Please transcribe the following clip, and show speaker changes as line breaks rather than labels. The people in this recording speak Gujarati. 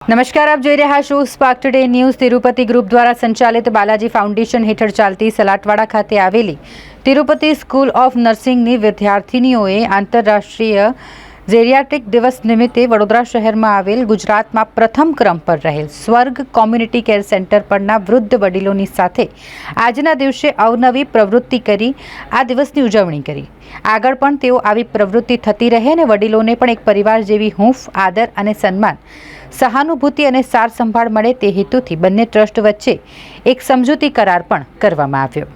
નમસ્કાર, આપ જોઈ રહ્યા છો Spark Today News Tirupati group દ્વારા સંચાલિત બાલાજી ફાઉન્ડેશન હેઠળ ચાલતી સલાટવાડા ખાતે આવેલી તિરુપતિ સ્કૂલ ઓફ નર્સિંગની વિદ્યાર્થિનીઓએ આંતરરાષ્ટ્રીય ઝેરિયાટ્રિક દિવસ નિમિત્તે વડોદરા શહેરમાં આવેલ ગુજરાતમાં પ્રથમ ક્રમ પર રહેલ સ્વર્ગ કોમ્યુનિટી કેર સેન્ટર પરના વૃદ્ધ વડીલોની સાથે આજના દિવસે અવનવી પ્રવૃત્તિ કરી, આ દિવસની ઉજવણી કરી. આગળ પણ તેઓ આવી પ્રવૃત્તિ થતી રહે અને વડીલોને પણ એક પરિવાર જેવી હૂંફ, આદર અને સન્માન, સહાનુભૂતિ અને સાર સંભાળ મળે તે હેતુથી બંને ટ્રસ્ટ વચ્ચે એક સમજૂતી કરાર પણ કરવામાં આવ્યો.